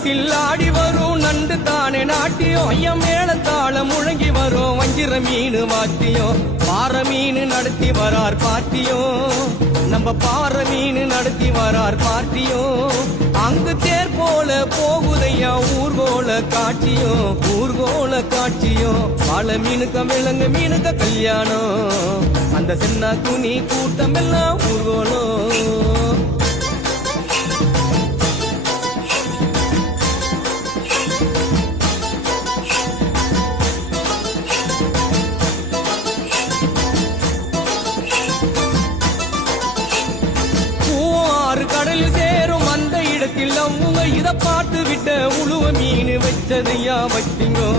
குளத்தில் ஆடி வரும் நண்டு தானே நாட்டியம் ஐயம் மேளத்தாளம் முழங்கி வரும் வஞ்சிர மீன் வாத்தியம் பாறை மீன் நடத்தி வரார் பாட்டியும் நம்ம பாறை மீன் நடத்தி வரார் பாட்டியும் அங்கு தேர் போல போகுதையா ஊர்கோல காட்சியும் வாழை மீனுக்க விலங்கு மீனுக்க கல்யாணம் அந்த சின்ன துணி கூட்டம் எல்லாம் ஊர்கோலம் கடலில் சேரும் அந்த இடத்தில் அவங்க இத பார்த்து விட்ட உழுவ மீன் வச்சதையா வச்சிங்கோ